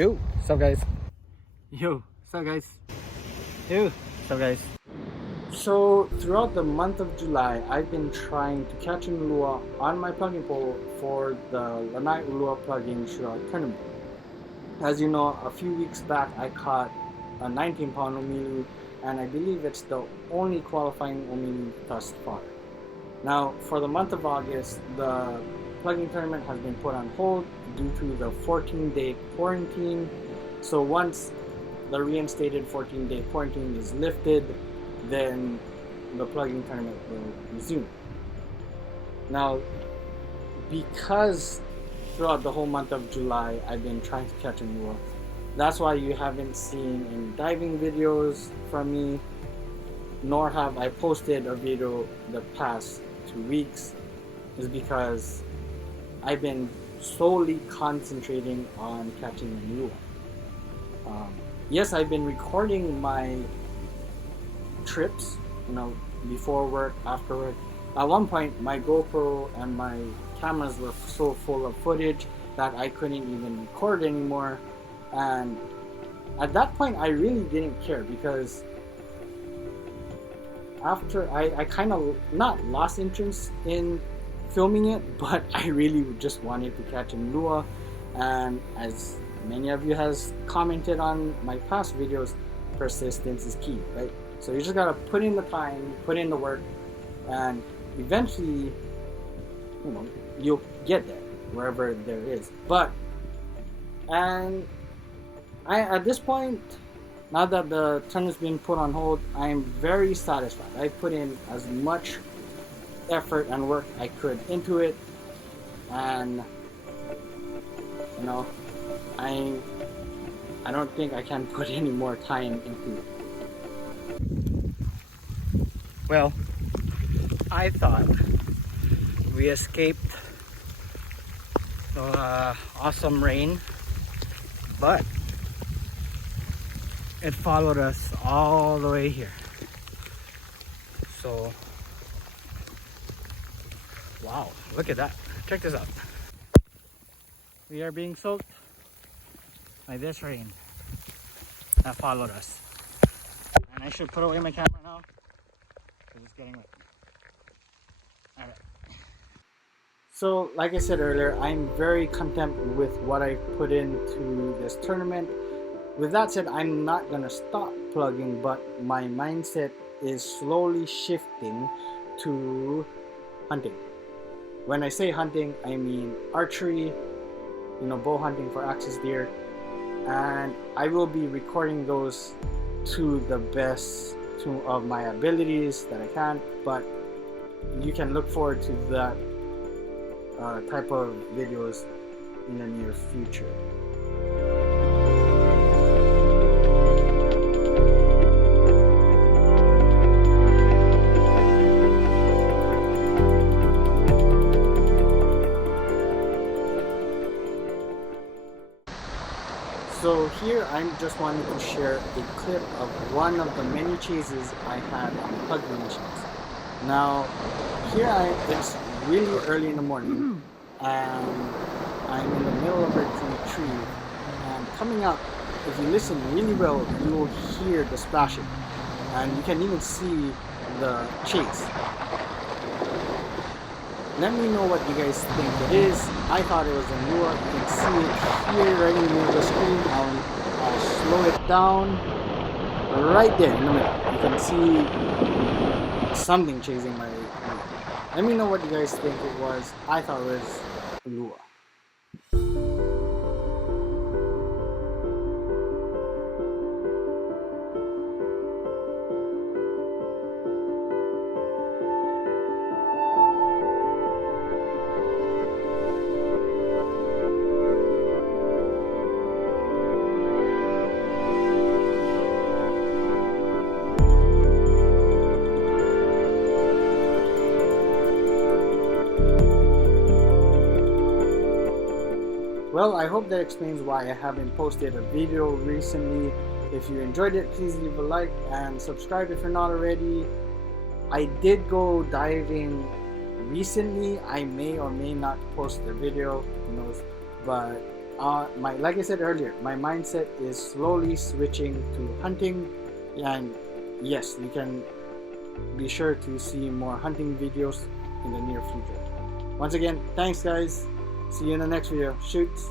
Yo, what's up guys? Yo, what's up guys? Yo, what's up guys? So throughout the month of July, I've been trying to catch an ulua on my plugging pole for the Lanai Ulua plugin Shootout tournament. As you know, a few weeks back I caught a 19-pound omilu, and I believe it's the only qualifying omilu thus far. Now, for the month of August, the plugging tournament has been put on hold due to the 14-day quarantine. So once the reinstated 14-day quarantine is lifted, then the plugging tournament will resume. Now, because throughout the whole month of July I've been trying to catch a ulua, that's why you haven't seen any diving videos from me, nor have I posted a video the past 2 weeks, is because I've been solely concentrating on catching a ulua. Yes, I've been recording my trips, before work, after work. At one point, my GoPro and my cameras were so full of footage that I couldn't even record anymore. And at that point, I really didn't care, because after I kind of not lost interest in filming it, but I really just wanted to catch an ulua. And as many of you has commented on my past videos, persistence is key, right? So you just gotta put in the time, put in the work, and eventually, you'll get there, wherever there is. At this point, now that the tournament's been put on hold, I am very satisfied. I put in as much effort and work I could into it, and I don't think I can put any more time into it. Well, I thought we escaped the awesome rain, but it followed us all the way here. So, wow, look at that. Check this out. We are being soaked by this rain that followed us. And I should put away my camera now because it's getting wet. Alright. So, like I said earlier, I'm very content with what I put into this tournament. With that said, I'm not going to stop plugging, but my mindset is slowly shifting to hunting. When I say hunting, I mean archery, bow hunting for axis deer, and I will be recording those to the best of my abilities that I can, but you can look forward to that type of videos in the near future. So here I'm just wanting to share a clip of one of the many chases I had on the plugging missions. Now, it's really early in the morning, and I'm in the middle of a retrieve, and coming up, if you listen really well, you will hear the splashing, and you can even see the chase. Let me know what you guys think it is. I thought it was a ulua. You can see it here right in the middle of the screen. I'll slow it down right there in the middle. You can see something chasing my lead. Let me know what you guys think it was. I thought it was a ulua. Well, I hope that explains why I haven't posted a video recently. If you enjoyed it, please leave a like and subscribe if you're not already. I did go diving recently. I may or may not post the video, who knows, but like I said earlier, my mindset is slowly switching to hunting, and yes, you can be sure to see more hunting videos in the near future. Once again, thanks guys. See you in the next video. Shoots.